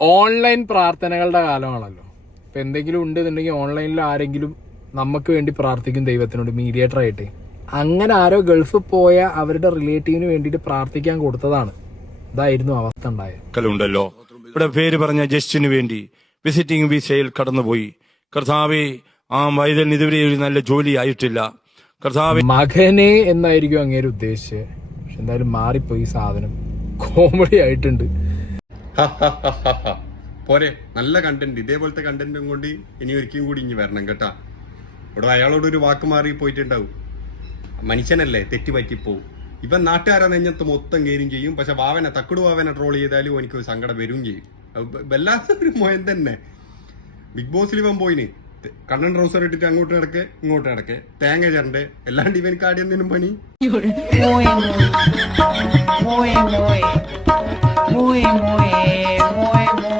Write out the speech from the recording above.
Online പ്രാർത്ഥനകളുടെ കാലമാണല്ലോ. ഇപ്പൊ എന്തെങ്കിലും ഉണ്ടെന്നുണ്ടെങ്കിൽ ഓൺലൈനിൽ ആരെങ്കിലും നമുക്ക് വേണ്ടി പ്രാർത്ഥിക്കും ദൈവത്തിനോട് മീഡിയേറ്റർ ആയിട്ട്. അങ്ങനെ ആരോ ഗൾഫിൽ പോയ അവരുടെ റിലേറ്റീവിന് വേണ്ടിയിട്ട് പ്രാർത്ഥിക്കാൻ കൊടുത്തതാണ്. ഇതായിരുന്നു അവസ്ഥ ഉണ്ടായത്. ഇവിടെ പേര് പറഞ്ഞ ജസ്റ്റിന് വേണ്ടി വിസിറ്റിംഗ് വിസയിൽ കടന്നുപോയി. കർത്താവെ, ആ വൈദ്യൻ ഇതുവരെ ഒരു നല്ല ജോലി ആയിട്ടില്ല. കർത്താവെ, മകനെ എന്നായിരിക്കും അങ്ങേര് ഉദ്ദേശിച്ചത്. പക്ഷെ എന്തായാലും മാറിപ്പോയി സാധനം. കോമഡി ആയിട്ടുണ്ട്. പോരെ, നല്ല കണ്ടന്റ്. ഇതേപോലത്തെ കണ്ടന്റും കൊണ്ട് ഇനി ഒരിക്കലും കൂടി ഇനി വരണം കേട്ടാ. ഇവിടെ അയാളോട് ഒരു വാക്ക് മാറി പോയിട്ടുണ്ടാവും. മനുഷ്യനല്ലേ, തെറ്റ് പറ്റിപ്പോവും. ഇവൻ നാട്ടുകാരെ നെഞ്ഞത്ത് മൊത്തം കയറും ചെയ്യും. പക്ഷെ വാവനെ, തക്കുടു വാവനെ ട്രോൾ ചെയ്താലും എനിക്ക് സങ്കടം വരും ചെയ്യും. വല്ലാത്തൊരു മോയൻ തന്നെ. ബിഗ് ബോസിൽ ഇവൻ പോയിന് കണ്ണൻ ട്രൗസർ ഇട്ടിട്ട് അങ്ങോട്ട് കിടക്കെ ഇങ്ങോട്ട് കിടക്കെ തേങ്ങ ചേരണ്ടേ. എല്ലാണ്ട് ഇവൻ കാടിയെന്തിനും പണി. muy, muy, muy, muy, muy, muy.